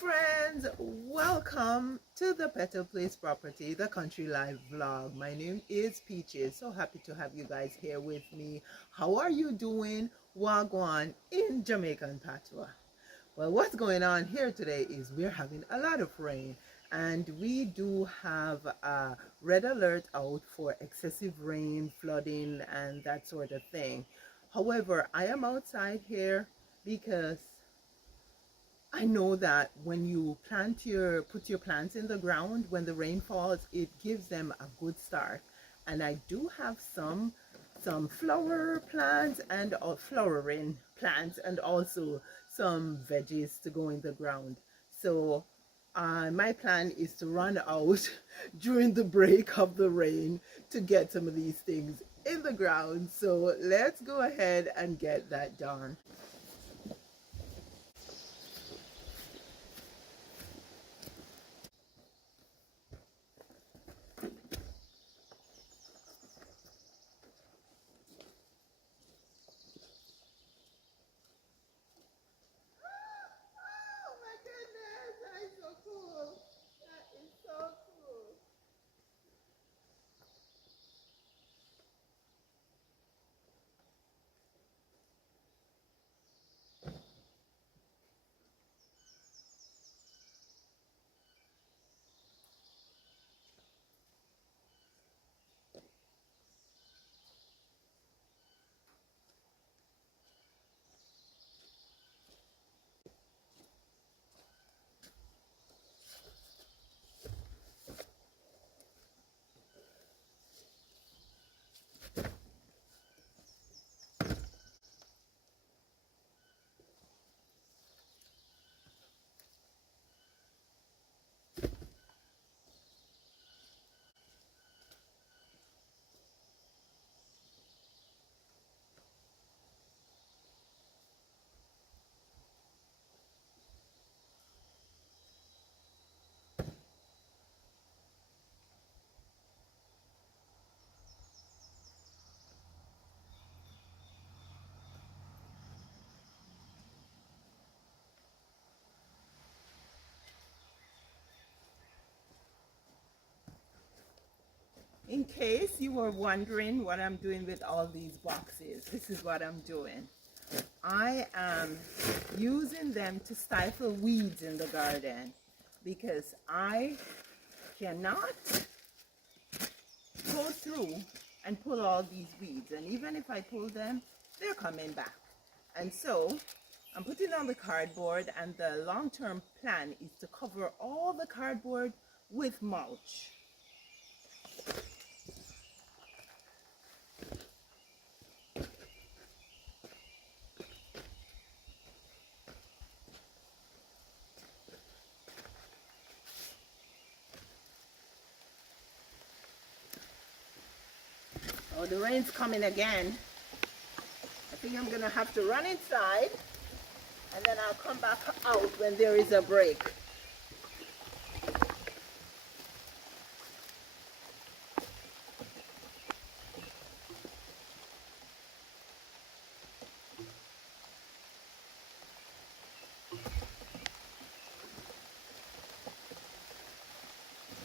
friends, welcome to the Better Place Property, the Country Life vlog. My name is Peaches. So happy to have you guys here with me. How are you doing? Wagwan in Jamaican Patois. Well, what's going on here today is we're having a lot of rain, and we do have a red alert out for excessive rain, flooding, and that sort of thing. However, I am outside here because I know that when you put your plants in the ground, when the rain falls, it gives them a good start. And I do have some flower plants and flowering plants, and also some veggies to go in the ground. So my plan is to run out during the break of the rain to get some of these things in the ground. So let's go ahead and get that done. Oh my goodness, that is so cool. That is so cool. In case you were wondering what I'm doing with all these boxes, this is what I'm doing. I am using them to stifle weeds in the garden because I cannot go through and pull all these weeds. And even if I pull them, they're coming back. And so I'm putting on the cardboard, and the long-term plan is to cover all the cardboard with mulch. Oh, the rain's coming again. I think I'm gonna have to run inside, and then I'll come back out when there is a break.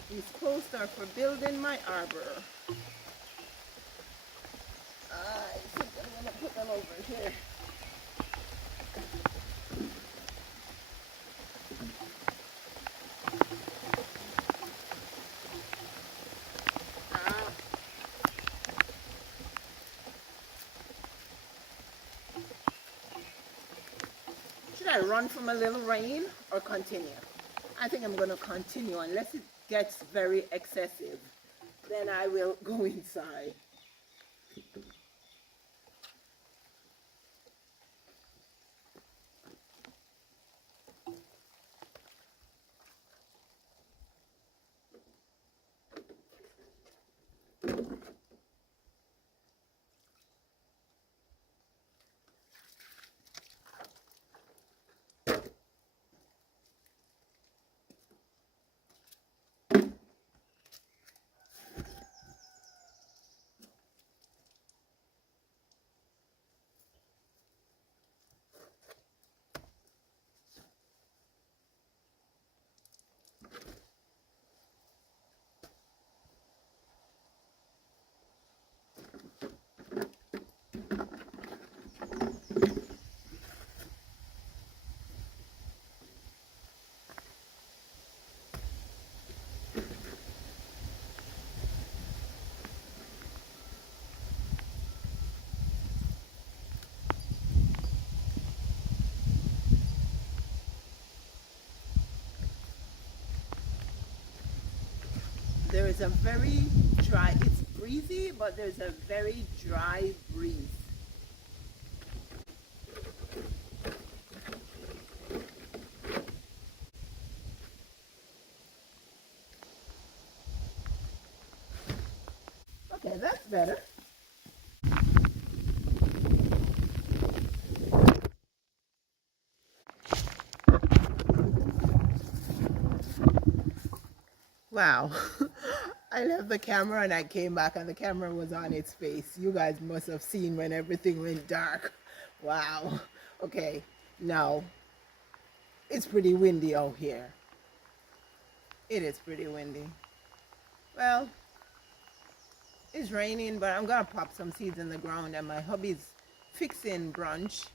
These posts are for building my arbor. I think I'm gonna put them over here. Should I run from a little rain or continue? I think I'm gonna continue unless it gets very excessive. Then I will go inside. there is a very dry, it's breezy, but there's a very dry breeze. Okay, that's better. Wow. I left the camera and I came back and the camera was on its face. You guys must have seen when everything went dark. Wow. Okay, now it's pretty windy out here. It is pretty windy. Well, it's raining, but I'm gonna pop some seeds in the ground, and my hubby's fixing brunch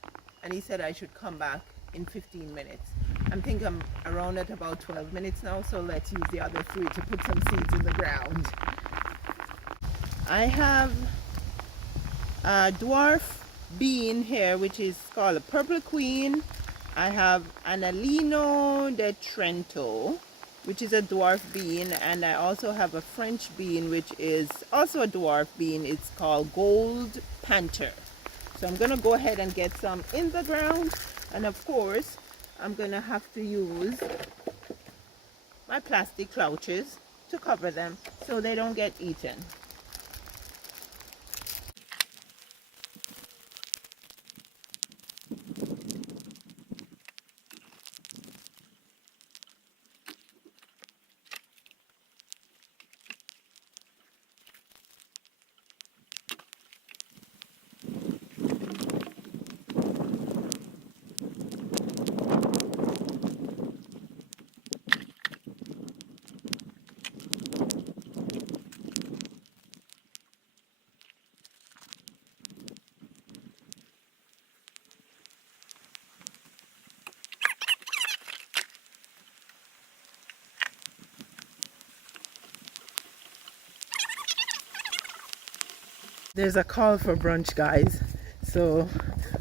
and he said I should come back in 15 minutes. I'm thinking I'm around at about 12 minutes now, so let's use the other 3 to put some seeds in the ground. I have a dwarf bean here, which is called a purple queen. I have an Alino de Trento, which is a dwarf bean, and I also have a French bean, which is also a dwarf bean. It's called Gold Panther. So I'm gonna go ahead and get some in the ground, and of course I'm gonna have to use my plastic couches to cover them so they don't get eaten. There's a call for brunch, guys, so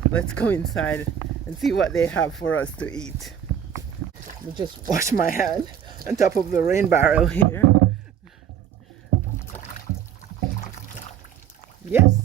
let's go inside and see what they have for us to eat. Let me just wash my hand on top of the rain barrel here. Yes.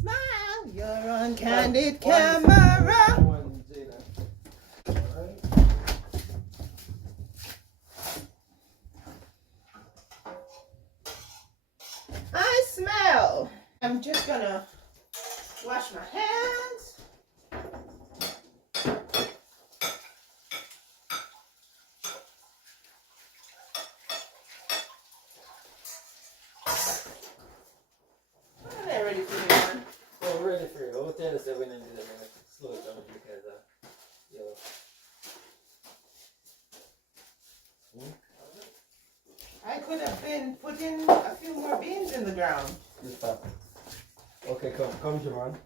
Smile, you're on candid camera. I smell. I'm just gonna wash my hands. Are they ready for me, man? We're ready for you. I'll tell us that when I do that. Slow it down because, I could have been putting a few more beans in the ground. Just stop. Okay, come, Javon.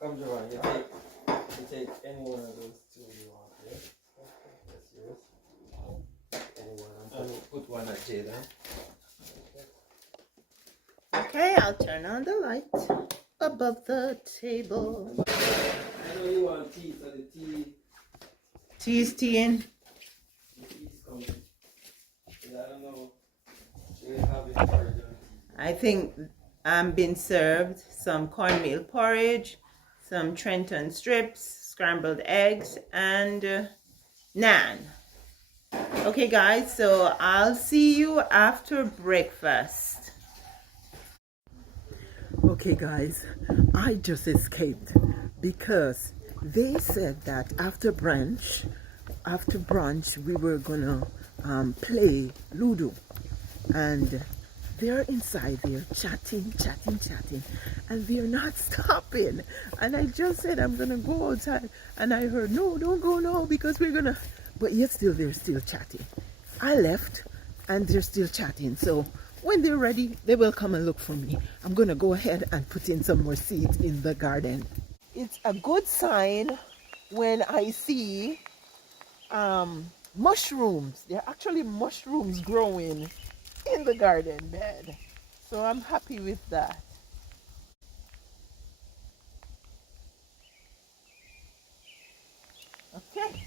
Come, Javon. You take any one of those 2 you want, yeah? That's yours. Anyone. I'm going to put one at Jada. Okay, I'll turn on the light above the table. I know you want tea, so the tea. Tea is teaing. The tea is coming. I don't know. Do you have it for tea? I think I'm being served some cornmeal porridge, some Trenton strips, scrambled eggs, and naan. Okay, guys, so I'll see you after breakfast. Okay, guys, I just escaped because they said that after brunch, we were gonna play Ludo, and they're inside there chatting, and they're not stopping. And I just said I'm gonna go outside, and I heard, no, don't go now because we're gonna, but yet still they're still chatting. I left and they're still chatting, so When they're ready, they will come and look for me. I'm going to go ahead and put in some more seeds in the garden. It's a good sign when I see mushrooms. There are actually mushrooms growing in the garden bed. So I'm happy with that. Okay.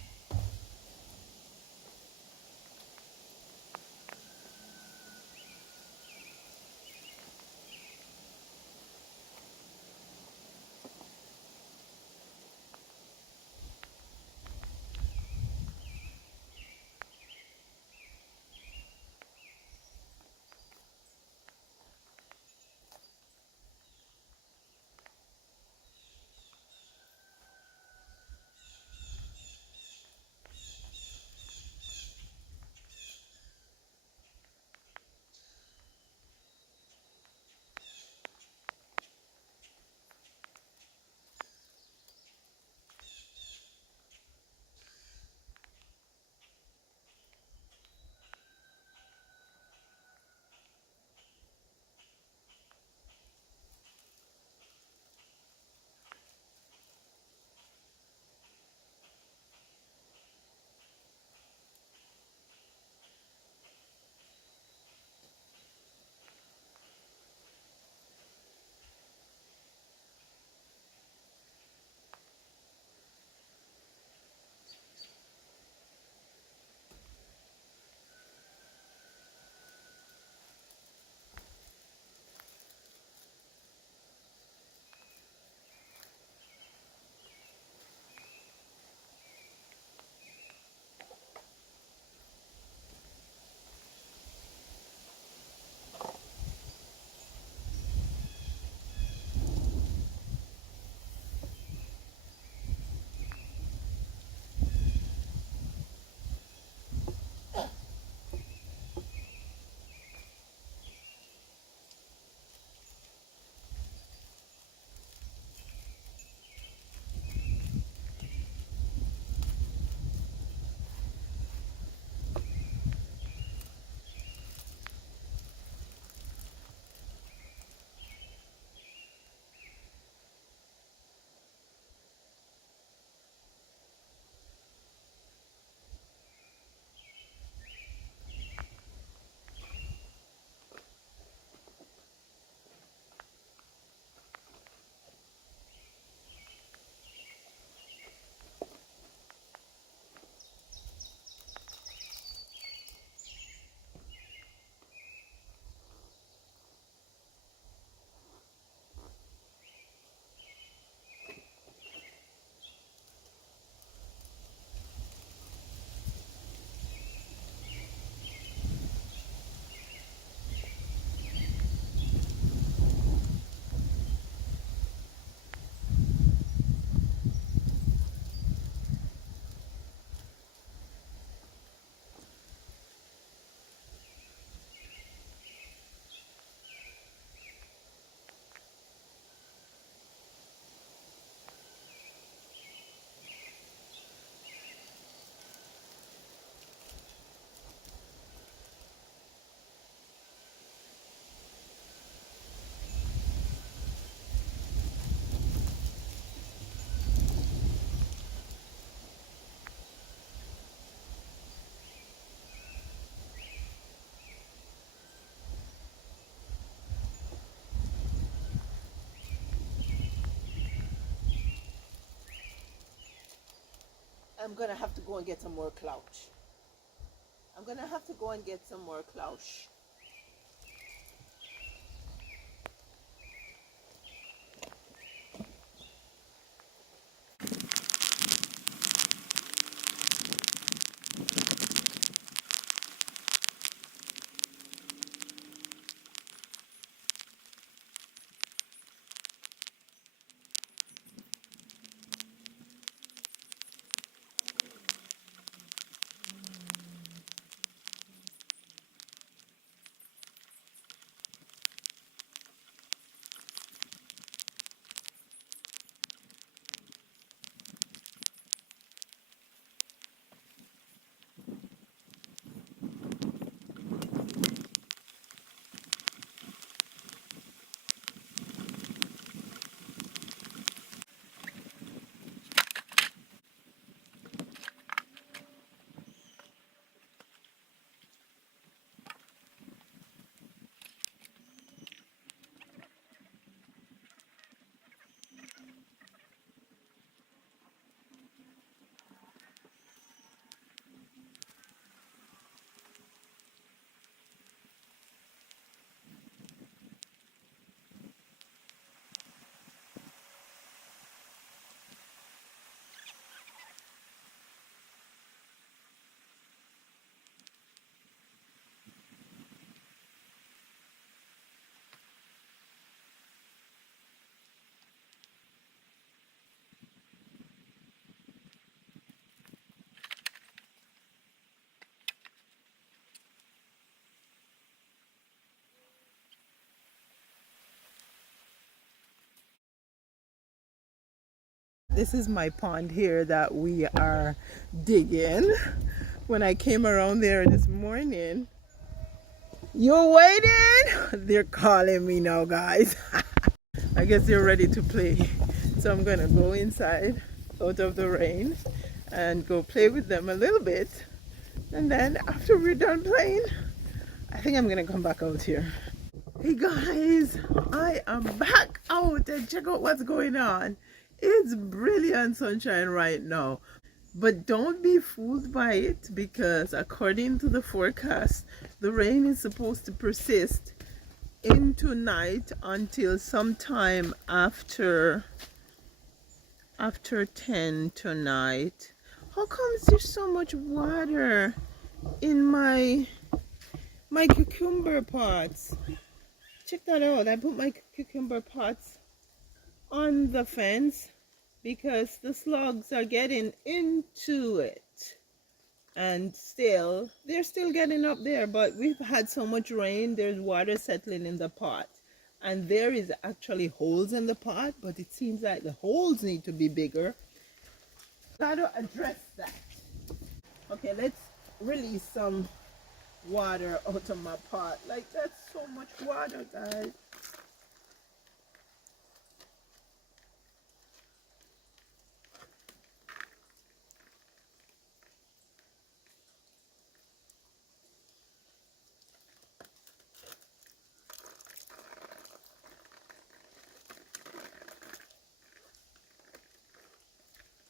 I'm going to have to go and get some more clouch. I'm going to have to go and get some more clouch. This is my pond here that we are digging. When I came around there this morning, you waiting? They're calling me now, guys. I guess they're ready to play. So I'm gonna go inside out of the rain and go play with them a little bit. And then after we're done playing, I think I'm gonna come back out here. Hey guys, I am back out and check out what's going on. It's brilliant sunshine right now. But don't be fooled by it because according to the forecast, the rain is supposed to persist into night until sometime after 10 tonight. How comes there's so much water in my cucumber pots? Check that out. I put my cucumber pots on the fence because the slugs are getting into it. And they're still getting up there, but we've had so much rain, there's water settling in the pot. And there is actually holes in the pot, but it seems like the holes need to be bigger. Gotta address that. Okay, let's release some water out of my pot. Like, that's so much water, guys.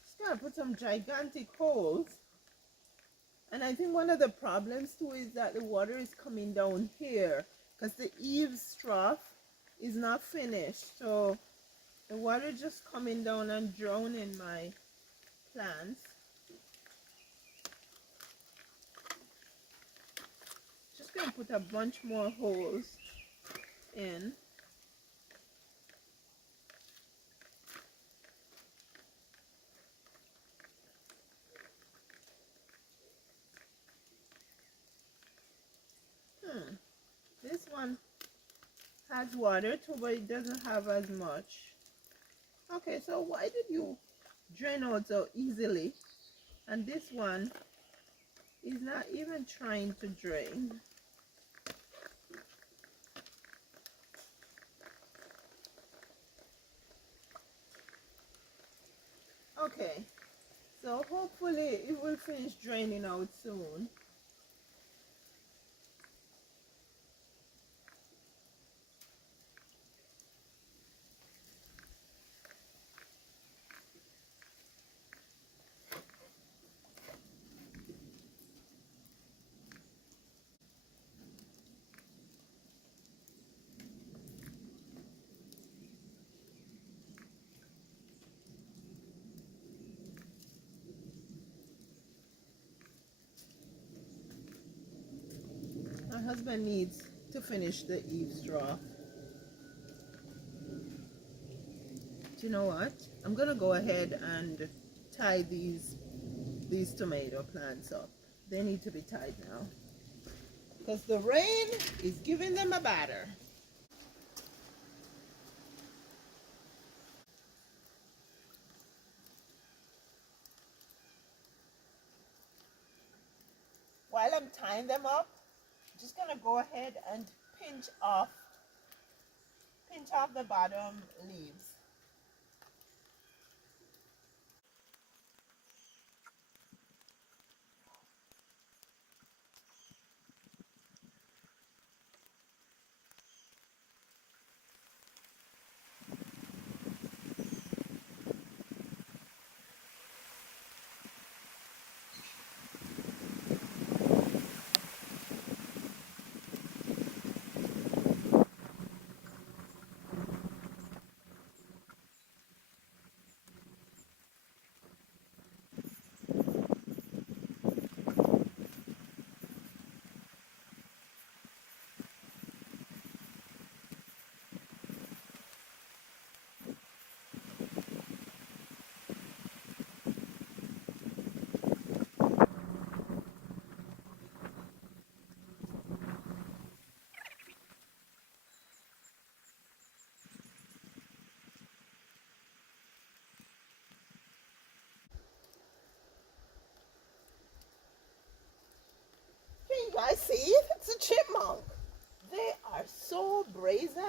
Just gotta put some gigantic holes. And I think one of the problems too is that the water is coming down here because the eaves trough is not finished. So the water just coming down and drowning my plants. Just gonna put a bunch more holes in. This one has water too, but it doesn't have as much. Okay, so why did you drain out so easily? And this one is not even trying to drain. Okay, so hopefully it will finish draining out soon. My husband needs to finish the eaves trough. Do you know what? I'm gonna go ahead and tie these tomato plants up. They need to be tied now because the rain is giving them a batter. While I'm tying them up, I'm just gonna go ahead and pinch off the bottom leaves. I see it. It's a chipmunk. They are so brazen.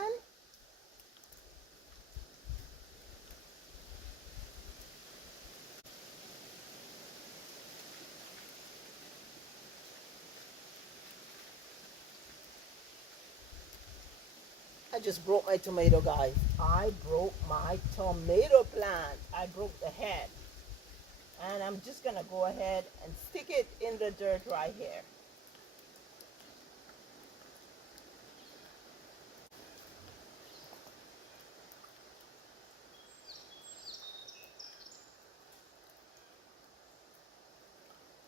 I just broke my tomato, guys. I broke my tomato plant. I broke the head. And I'm just going to go ahead and stick it in the dirt right here.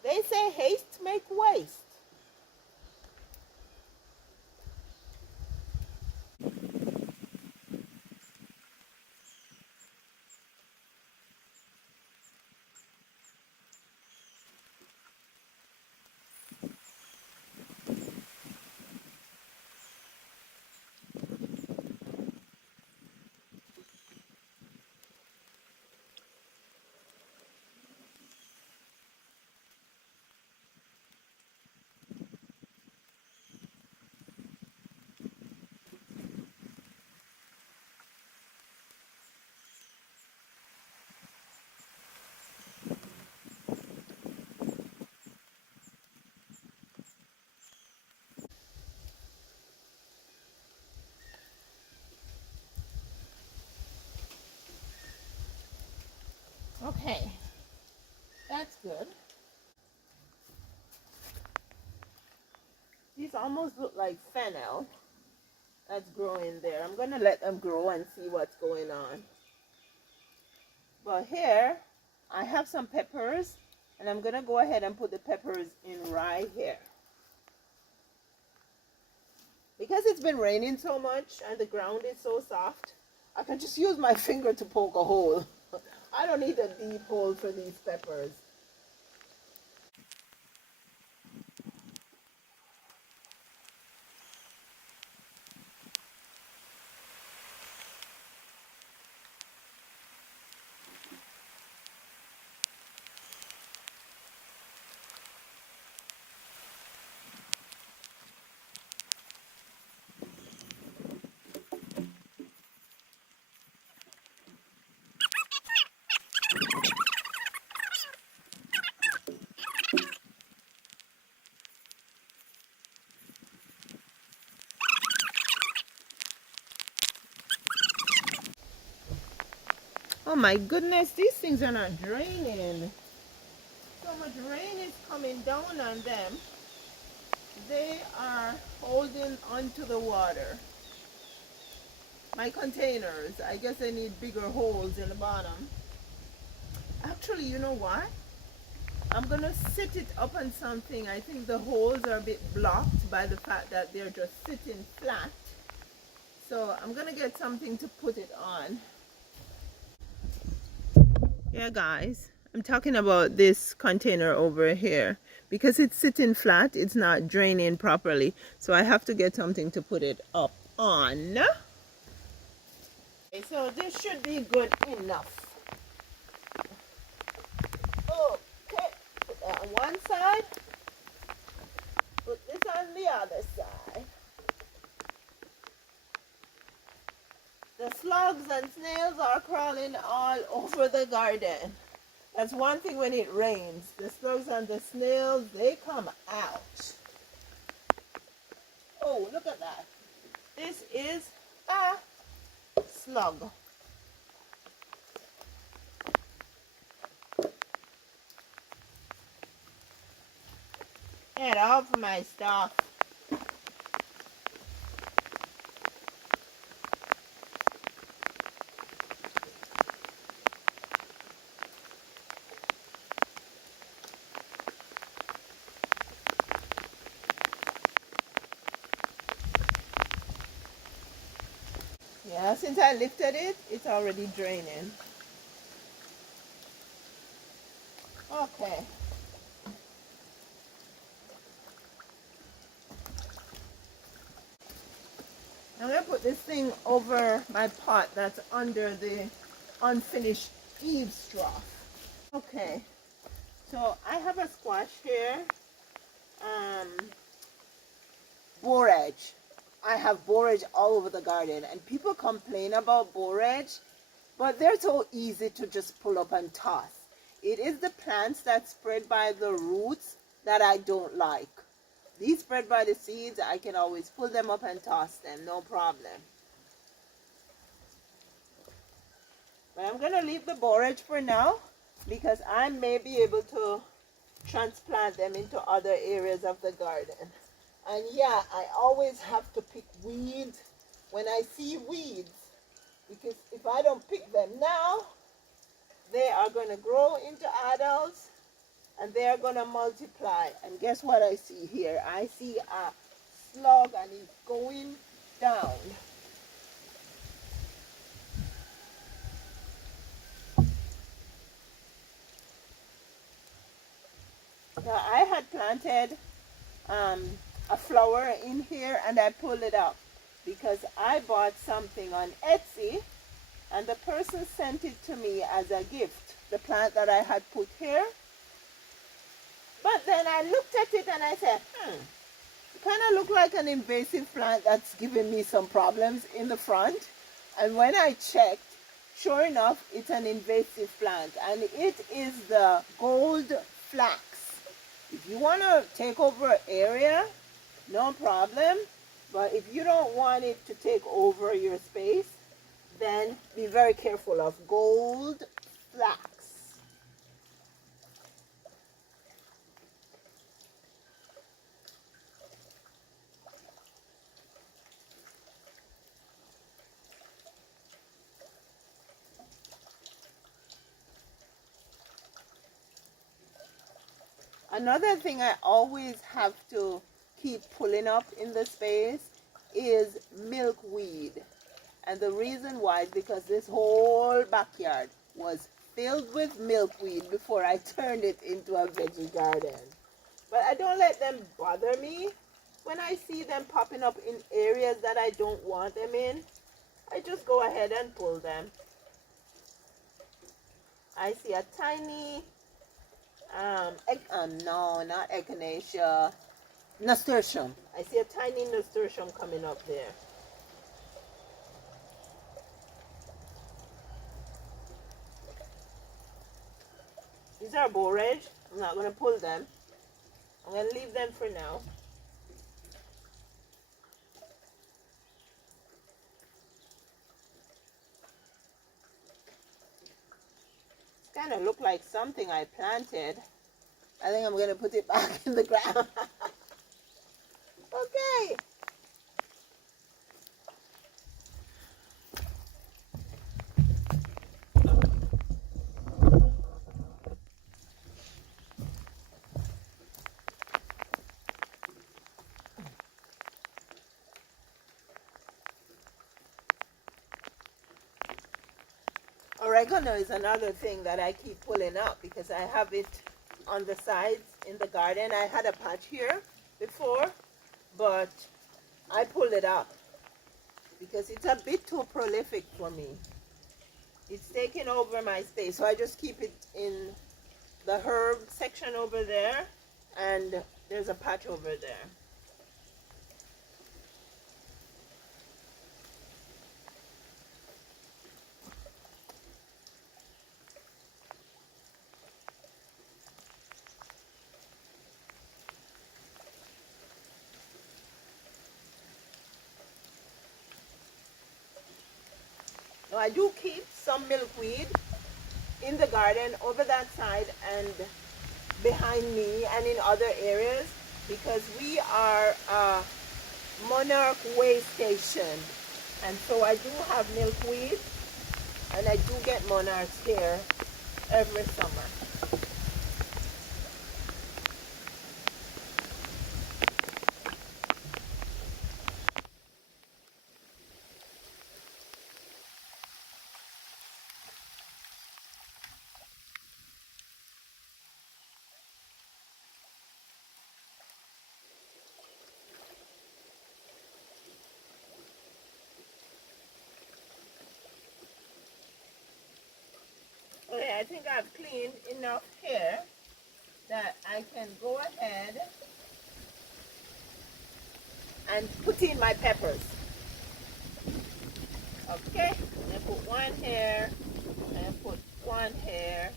They say haste make waste. Okay, that's good. These almost look like fennel that's growing there. I'm going to let them grow and see what's going on. But here, I have some peppers, and I'm going to go ahead and put the peppers in right here. Because it's been raining so much and the ground is so soft, I can just use my finger to poke a hole. I don't need a deep hole for these peppers. Oh my goodness, these things are not draining. So much rain is coming down on them. They are holding onto the water. My containers, I guess they need bigger holes in the bottom. Actually, you know what? I'm going to sit it up on something. I think the holes are a bit blocked by the fact that they're just sitting flat. So I'm going to get something to put it on. Yeah, guys, I'm talking about this container over here. Because it's sitting flat, it's not draining properly. So I have to get something to put it up on. Okay, so this should be good enough. Okay, put that on one side. Put this on the other side. The slugs and snails are crawling all over the garden. That's one thing when it rains. The slugs and the snails, they come out. Oh, look at that. This is a slug. Get off my stuff. Yeah, since I lifted it, it's already draining. Okay. I'm going to put this thing over my pot that's under the unfinished eaves trough. Okay, so I have a squash here. borage. I have borage all over the garden, and people complain about borage, but they're so easy to just pull up and toss. It is the plants that spread by the roots that I don't like. These spread by the seeds, I can always pull them up and toss them, no problem. But I'm going to leave the borage for now because I may be able to transplant them into other areas of the garden. And yeah, I always have to pick weeds when I see weeds, because if I don't pick them now, they are going to grow into adults and they are going to multiply. And guess what I see here? I see a slug and it's going down. Now I had planted a flower in here and I pulled it up because I bought something on Etsy and the person sent it to me as a gift, the plant that I had put here. But then I looked at it and I said, it kind of looked like an invasive plant that's giving me some problems in the front. And when I checked, sure enough, it's an invasive plant and it is the gold flax. If you want to take over an area, no problem. But if you don't want it to take over your space, then be very careful of gold flax. Another thing I always have to keep pulling up in the space is milkweed. And the reason why is because this whole backyard was filled with milkweed before I turned it into a veggie garden. But I don't let them bother me. When I see them popping up in areas that I don't want them in, I just go ahead and pull them. I see a tiny no, not echinacea, nasturtium. I see a tiny nasturtium coming up there. These are borage. I'm not going to pull them. I'm going to leave them for now. It's kind of look like something I planted. I think I'm going to put it back in the ground. Okay. Oregano is another thing that I keep pulling up because I have it on the sides in the garden. I had a patch here before, but I pulled it up because it's a bit too prolific for me. It's taking over my space, so I just keep it in the herb section over there, and there's a patch over there. Now I do keep some milkweed in the garden over that side and behind me and in other areas because we are a monarch way station, and so I do have milkweed and I do get monarchs here every summer. Okay, I think I've cleaned enough here that I can go ahead and put in my peppers. Okay, I put one here, and put one here,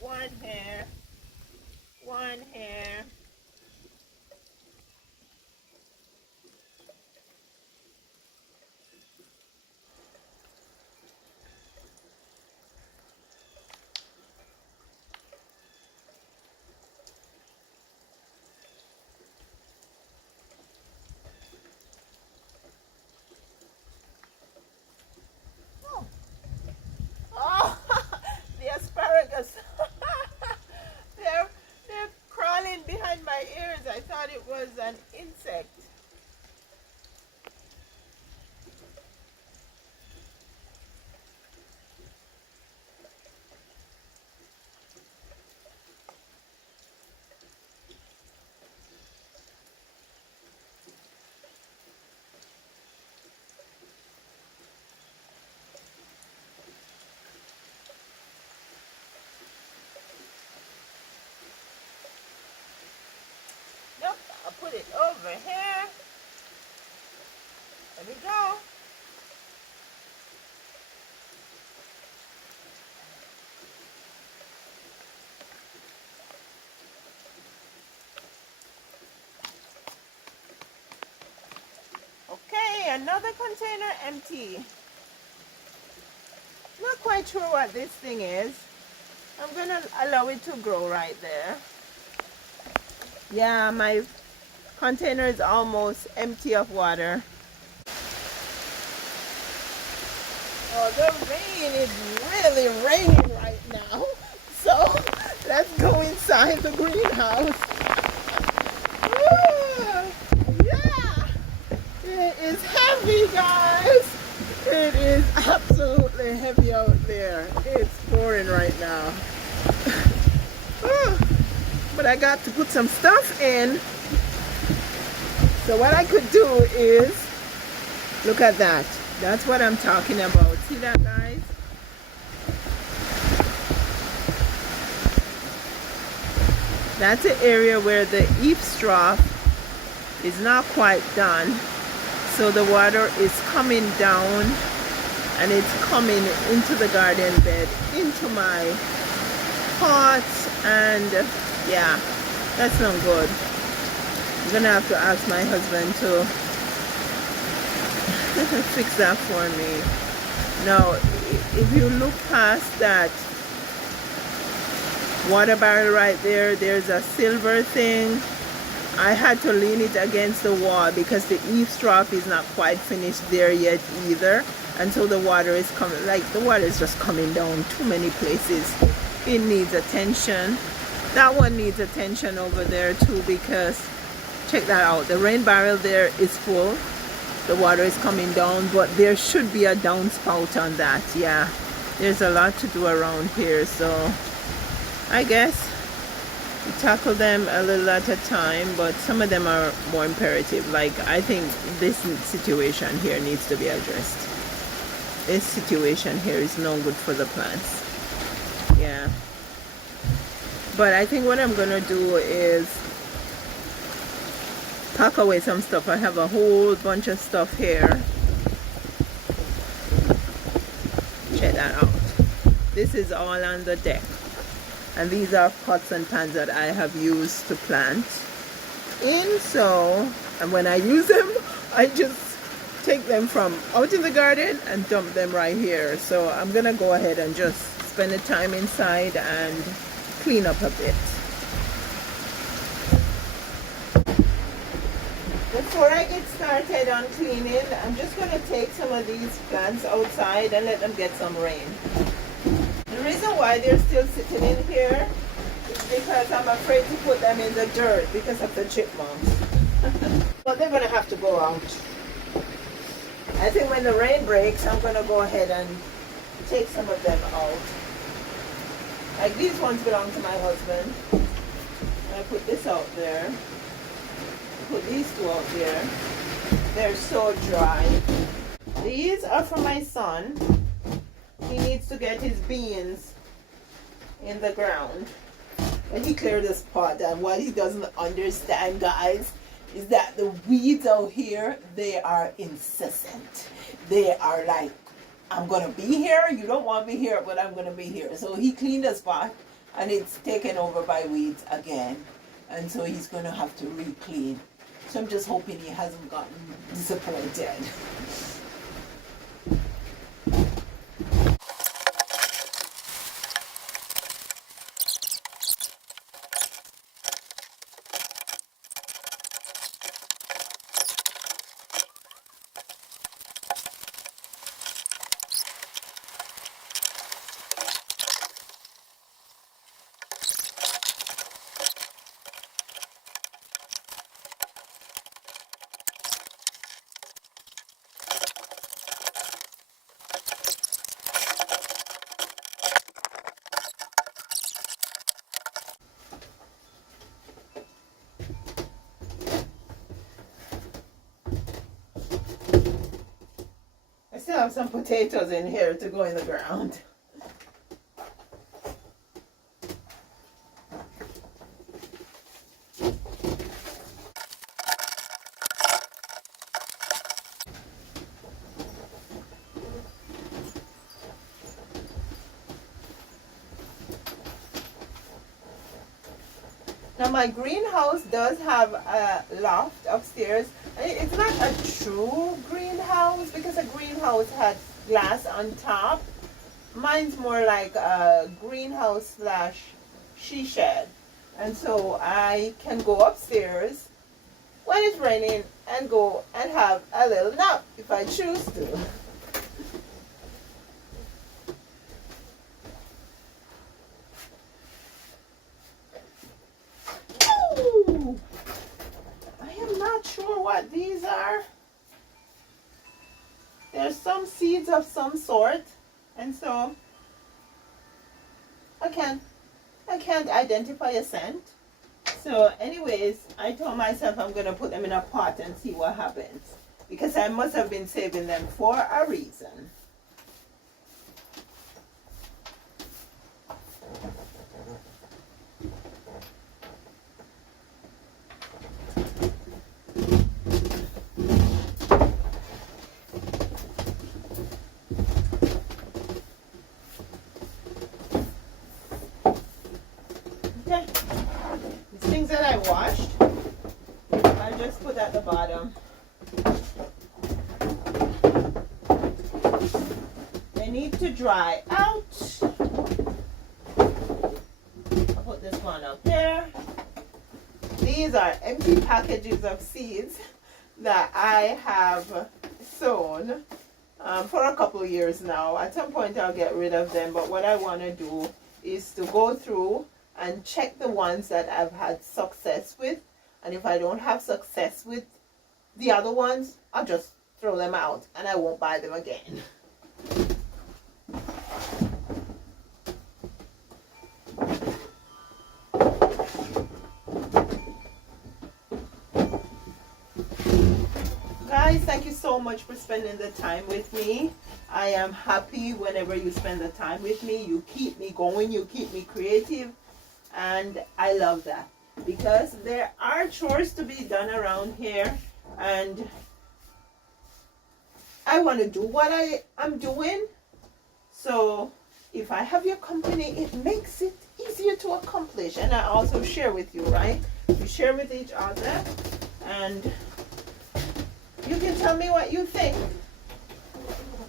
one here, one here. Oh, oh the asparagus. they're crawling behind my ears. I thought it was an insect. Nope, I'll put it over here. There we go. Okay, another container empty. Not quite sure what this thing is. I'm gonna allow it to grow right there. Yeah, my container is almost empty of water. Oh, the rain is really raining right now. So let's go inside the greenhouse. Woo! Yeah, it is heavy, guys. It is absolutely heavy out there. It's pouring right now. But I got to put some stuff in. So what I could do is, look at that. That's what I'm talking about. See that, guys? That's the area where the eavesdrop is not quite done. So the water is coming down and it's coming into the garden bed, into my pots, and yeah, that's not good. I'm gonna have to ask my husband to fix that for me. Now, if you look past that water barrel right there, there's a silver thing. I had to lean it against the wall because the eavesdrop is not quite finished there yet either. And so the water is coming, like the water is just coming down too many places. It needs attention. That one needs attention over there too, because check that out. The rain barrel there is full. The water is coming down, but there should be a downspout on that. Yeah, there's a lot to do around here. So I guess we tackle them a little at a time, but some of them are more imperative. Like, I think this situation here needs to be addressed. This situation here is no good for the plants. Yeah. But I think what I'm gonna do is pack away some stuff. I have a whole bunch of stuff here. Check that out. This is all on the deck. And these are pots and pans that I have used to plant in. So, and when I use them, I just take them from out in the garden and dump them right here. So I'm gonna go ahead and just spend the time inside and clean up a bit. Before I get started on cleaning, I'm just gonna take some of these plants outside and let them get some rain. The reason why they're still sitting in here is because I'm afraid to put them in the dirt because of the chipmunks. But they're gonna have to go out. I think when the rain breaks, I'm gonna go ahead and take some of them out. Like these ones belong to my husband. I put this out there. Put these two out there. They're so dry. These are for my son. He needs to get his beans in the ground. When he cleared this pot, and what he doesn't understand, guys, is that the weeds out here, they are incessant. They are like, I'm gonna be here, you don't want me here, but I'm gonna be here. So he cleaned the spot and it's taken over by weeds again. And so he's gonna have to re-clean. So I'm just hoping he hasn't gotten disappointed. I still have some potatoes in here to go in the ground. Now my greenhouse does have a loft upstairs. It's not a true greenhouse because a greenhouse had glass on top. Mine's more like a greenhouse slash she shed. And so I can go upstairs when it's raining and go and have a little nap if I choose to. Ooh, I am not sure what these are. There's some seeds of some sort, and so I can't identify a scent. So anyways, I told myself I'm gonna put them in a pot and see what happens, because I must have been saving them for a reason. Okay, these things that I washed, I just put at the bottom. They need to dry out. I'll put this one up there. These are empty packages of seeds that I have sown for a couple of years now. At some point I'll get rid of them, but what I want to do is to go through and check the ones that I've had success with, and if I don't have success with the other ones, I'll just throw them out and I won't buy them again. Guys, thank you so much for spending the time with me. I am happy whenever you spend the time with me. You keep me going, you keep me creative, and I love that because there are chores to be done around here, and I want to do what I am doing. So if I have your company, it makes it easier to accomplish. And I also share with you, right? We share with each other, and you can tell me what you think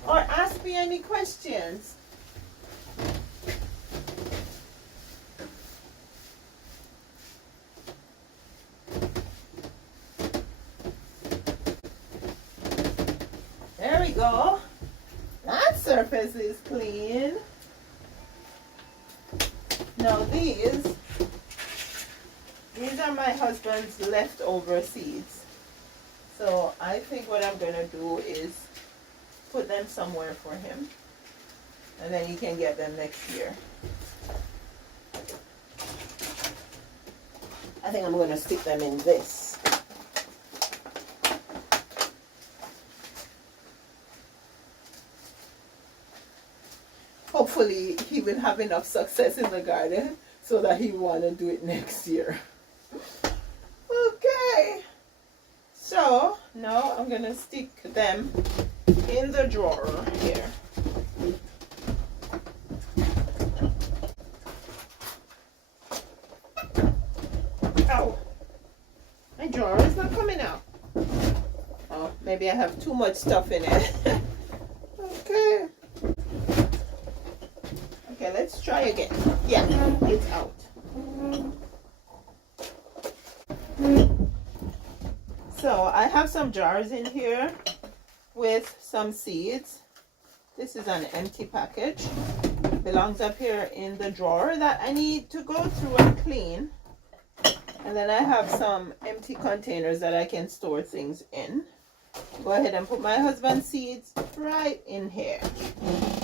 or ask me any questions. There we go. That surface is clean. Now these are my husband's leftover seeds. So I think what I'm going to do is put them somewhere for him, and then he can get them next year. I think I'm going to stick them in this. Hopefully he will have enough success in the garden so that he will want to do it next year. Okay. I'm gonna stick them in the drawer here. Ow! My drawer is not coming out. Oh, maybe I have too much stuff in it. Okay. Okay, let's try again. Yeah, it's out. So I have some jars in here with some seeds. This is an empty package. Belongs up here in the drawer that I need to go through and clean. And then I have some empty containers that I can store things in. Go ahead and put my husband's seeds right in here.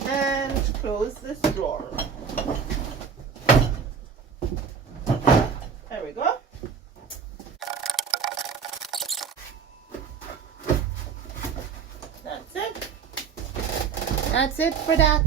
And close this drawer. There we go. That's it. That's it for that.